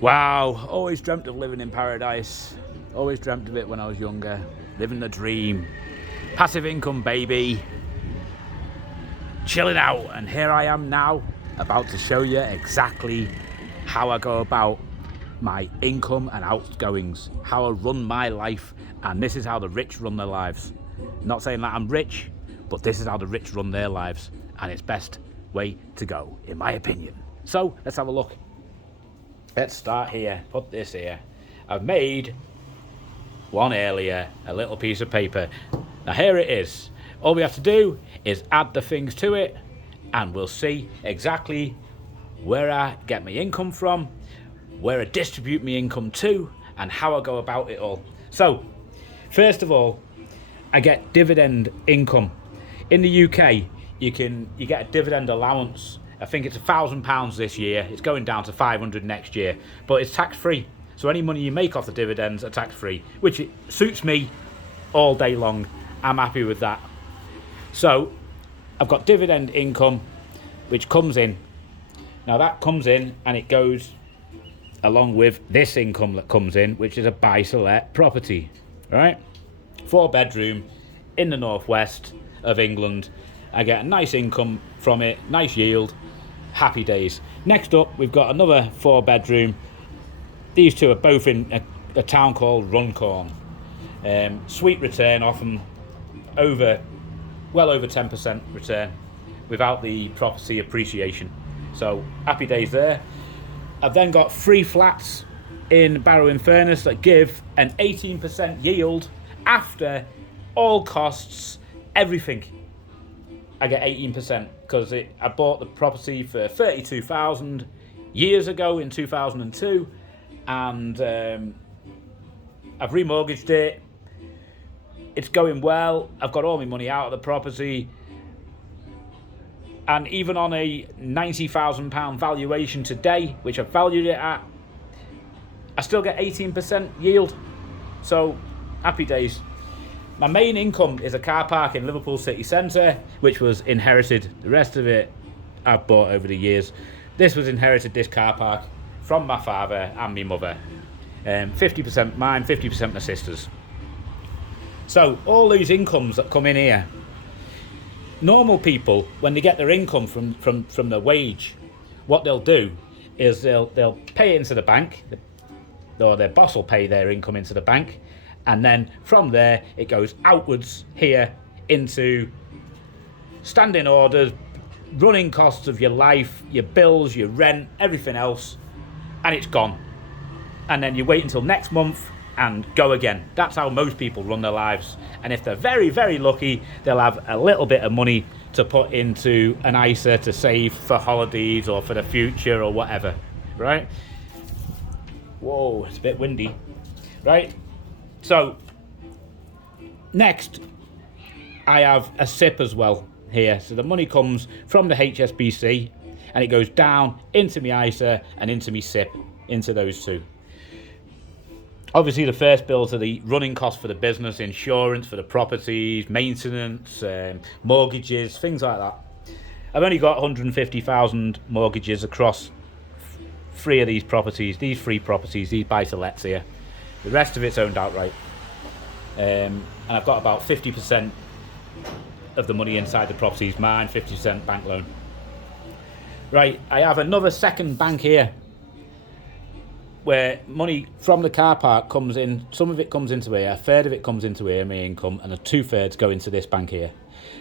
Wow, always dreamt of living in paradise. Always dreamt of it when I was younger. Living the dream. Passive income, baby. Chilling out. And here I am now, about to show you exactly how I go about my income and outgoings. How I run my life. And this is how the rich run their lives. Not saying that I'm rich, but this is how the rich run their lives. And it's best way to go, in my opinion. So, let's have a look. Let's start here, put this here. I've made one earlier, a little piece of paper. Now here it is. All we have to do is add the things to it and we'll see exactly where I get my income from, where I distribute my income to, and how I go about it all. So, first of all, I get dividend income. In the UK, you get a dividend allowance. I think it's £1,000 this year. It's going down to 500 next year, but it's tax-free. So any money you make off the dividends are tax-free, which suits me all day long. I'm happy with that. So I've got dividend income, which comes in. Now that comes in and it goes along with this income that comes in, which is a buy-to-let property, right? 4-bedroom in the northwest of England. I get a nice income from it, nice yield. Happy days. Next up, we've got another 4-bedroom. These two are both in a town called Runcorn. Sweet return, often well over 10% return without the property appreciation. So happy days there. I've then got 3 flats in Barrow-in-Furness that give an 18% yield after all costs, everything. I get 18% because I bought the property for $32,000 years ago in 2002, and I've remortgaged it. It's going well. I've got all my money out of the property, and even on a £90,000 valuation today, which I've valued it at, I still get 18% yield. So happy days. My main income is a car park in Liverpool city centre, which was inherited. The rest of it I've bought over the years. This was inherited, this car park, from my father and my mother. 50% mine, 50% my sister's. So all these incomes that come in here, normal people, when they get their income from their wage, what they'll do is they'll pay it into the bank, or their boss will pay their income into the bank, and then from there it goes outwards here into standing orders, running costs of your life, your bills, your rent, everything else, and it's gone. And then you wait until next month and go again. That's how most people run their lives. And if they're very, very lucky, they'll have a little bit of money to put into an ISA to save for holidays or for the future or whatever, right? Whoa, it's a bit windy, right? So, next, I have a SIP as well here. So the money comes from the HSBC and it goes down into my ISA and into my SIP, into those two. Obviously, the first bills are the running costs for the business, insurance for the properties, maintenance, mortgages, things like that. I've only got 150,000 mortgages across 3 of these properties, these buy-to-lets here. The rest of it's owned outright. And I've got about 50% of the money inside the property is mine, 50% bank loan. Right, I have another second bank here where money from the car park comes in. Some of it comes into here, a third of it comes into here, my income, and the 2/3 go into this bank here.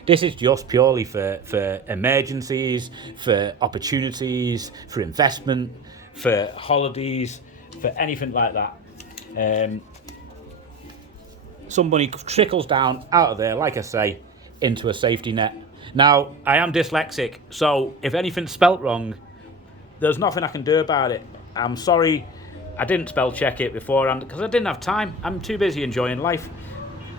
This is just purely for emergencies, for opportunities, for investment, for holidays, for anything like that. Some money trickles down out of there, like I say, into a safety net. Now, I am dyslexic, so if anything's spelt wrong, there's nothing I can do about it. I'm sorry I didn't spell check it beforehand because I didn't have time. I'm too busy enjoying life.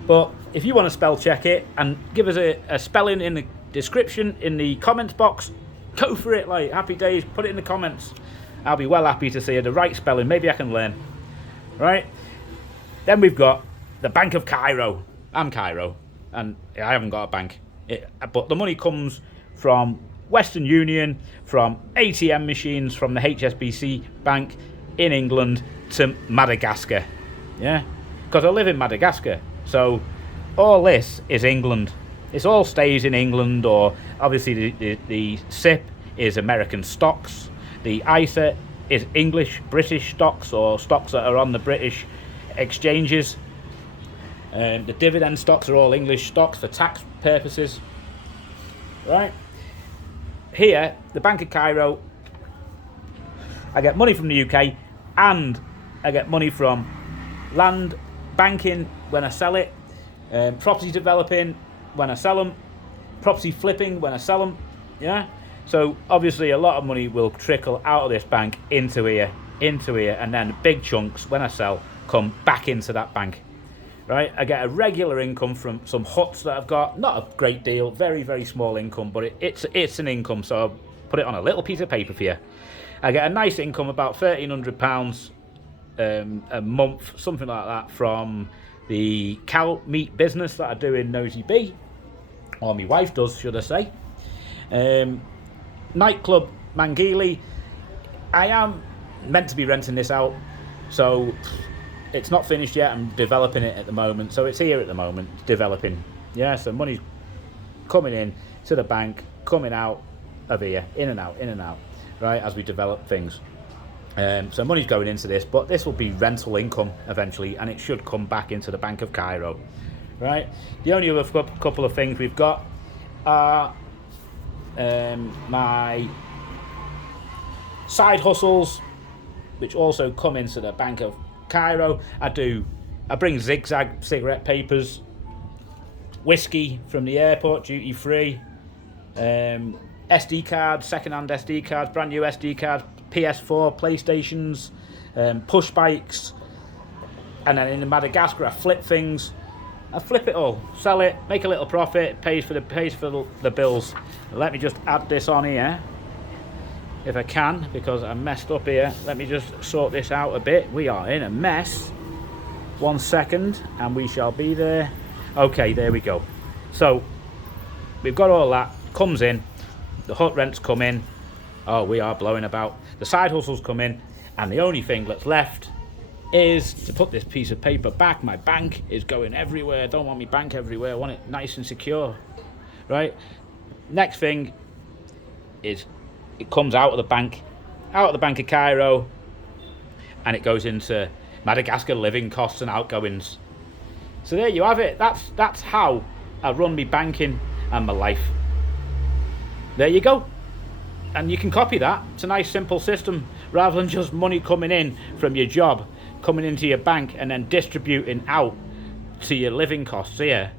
But if you want to spell check it and give us a spelling in the description, in the comments box, go for it. Like, happy days, put it in the comments. I'll be well happy to see the right spelling. Maybe I can learn. Right? Then we've got the Bank of Cairo. I'm Cairo, and I haven't got a bank. But the money comes from Western Union, from ATM machines, from the HSBC bank, in England to Madagascar. Yeah, because I live in Madagascar, so all this is England. It all stays in England, or obviously the SIP is American stocks. The ISA is English, British stocks, or stocks that are on the British exchanges. The dividend stocks are all English stocks for tax purposes. Right? Here, the Bank of Cairo, I get money from the UK, and I get money from land banking when I sell it, property developing when I sell them, property flipping when I sell them. Yeah? So obviously a lot of money will trickle out of this bank into here, and then big chunks when I sell come back into that bank. Right? I get a regular income from some huts that I've got. Not a great deal, very, very small income, but it's an income, so I'll put it on a little piece of paper for you. I get a nice income, about £1,300 a month, something like that, from the cow meat business that I do in Nosy B, or my wife does, should I say. Nightclub Mangili, I am meant to be renting this out, so it's not finished yet. I'm developing it at the moment, so it's here at the moment, developing. Yeah, so money's coming in to the bank, coming out of here, in and out, right, as we develop things. So money's going into this, but this will be rental income eventually, and it should come back into the Bank of Cairo, right? The only other couple of things we've got are my side hustles, which also come into the Bank of Cairo. I bring zigzag cigarette papers, whiskey from the airport, duty free, SD cards, second-hand SD cards, brand new SD cards, PS4, PlayStations, push bikes, and then in Madagascar I flip things. I flip it all, sell it, make a little profit, pays for the bills. Let me just add this on here, if I can, because I'm messed up here. Let me just sort this out a bit. We are in a mess. 1 second, and we shall be there. Okay, there we go. So we've got all that, comes in, the hut rents come in. Oh, we are blowing about. The side hustles come in, and the only thing that's left is to put this piece of paper back. My bank is going everywhere. I don't want my bank everywhere. I want it nice and secure, right? Next thing is it comes out of the Bank of Cairo, and it goes into Madagascar living costs and outgoings. So there you have it. That's how I run my banking and my life. There you go. And you can copy that. It's a nice simple system, rather than just money coming in from your job, coming into your bank and then distributing out to your living costs here.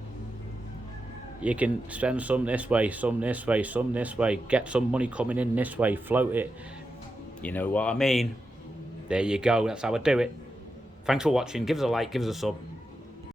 You can spend some this way, some this way, some this way, get some money coming in this way, float it. You know what I mean? There you go. That's how I do it. Thanks for watching. Give us a like, give us a sub.